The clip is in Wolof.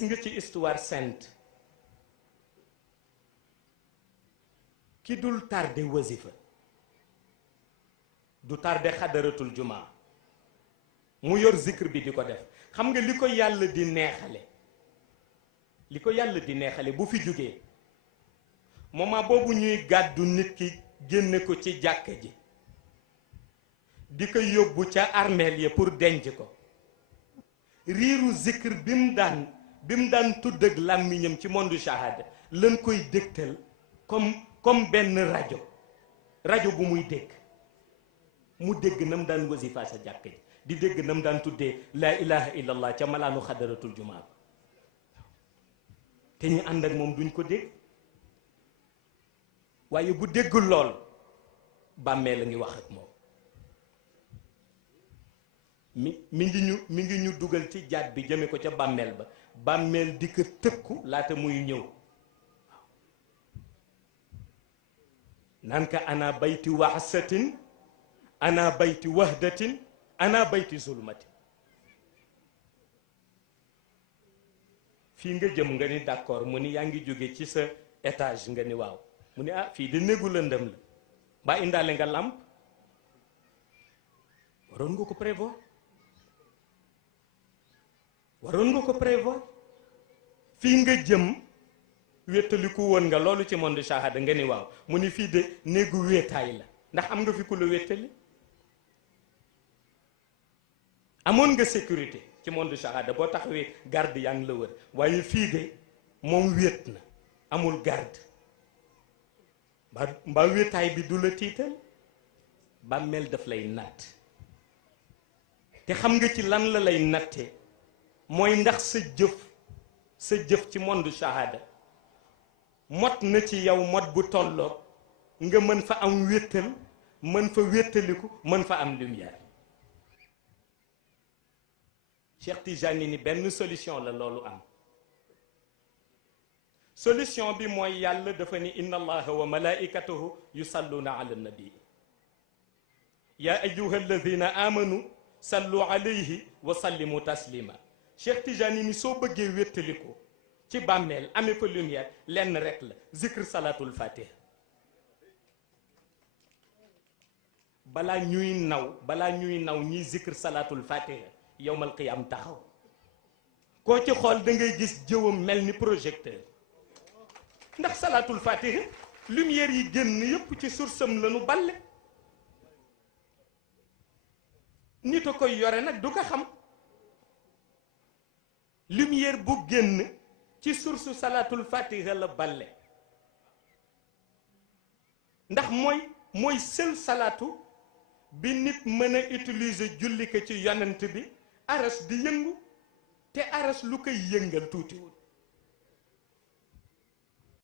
nga ci histoire sainte ki dul tardé wasifa du tardé xadaratul jumaa mu yor zikr bi di ko def xam nga li ko yàlla di neexale bu fi jógee moment boobu ñuy gàddu nit ki génne ko ci jàkka ji di ko yóbbu ca armeel ya pour denc ko riiru zikr bi mu daan tudd ak làmmiñam ci monde shahada lan koy dégtal comme benn rajo bu muy dégg mu dégg na mu daan wasifa sa jàkk ji di dégg na mu daan tuddee laa ilaha illallah ca malaanu xadaratul jumaa te ñu ànd ak moom duñ ko dégg waaye bu déggul lool bàmmeel la ngi wax ak moom mi ngi ñu dugal ci jaat bi jëme ko ca bàmmeel ba bàmmeel di ko tëkku laata muy ñëw naan ka ana bayti waxsatin ana bayti wahdatin ana bayti zulmati fii nga jëm nga ni d'accord mu ni yaa ngi jóge ci sa étage nga ni waaw mu ni ah fii de néegu lëndëm la mbaa indaale nga làmp waroon nga ko prévoir fii nga jëm wéttaliku woon nga loolu ci monde shahada nga ni waaw mu ni fii de néegu wéetaay la ndax am nga fi ku la wéttali amoon nga sécurité ci monde shahada boo taxawee garde yaa ngi la wër waaye fii de moom wéet na amul garde mbaa wéetaay bi du la tiital bàmmeel daf lay natt te xam nga ci lan la lay natte mooy ndax sa jëf ci monde shahada mot na ci yow mot bu tolloo nga mën fa am wéttal mën fa wéttaliku mën fa am lumière Cheikh Tijani ni benn solution la loolu am solution bi mooy yàlla dafa ni inna allaha wa malaikatahu yusalluna ala nabi ya ayyuha alladina amanu sallu alayhi wa sallimu taslima Cheikh Tijani ni soo bëggee wéttaliko ci bàmmeel amee fa lumière lenn rek la zikr salatul fatiha balaa ñuy naw ñiy zikr salatul fatiha yowmal qiyam taxaw koo ci xool da ngay gis jëwam mel ni projecteur ndax salatul fatiha lumière yi génn yépp ci sursam lañu balle nit a koy yore nag du ko xam lumière bu génn ci source salatul fatiha la balle ndax mooy seul salatu bi nit mën a utiliser julli ko ci yonent bi aras di yëngu te aras lu koy yëngal tuutiwul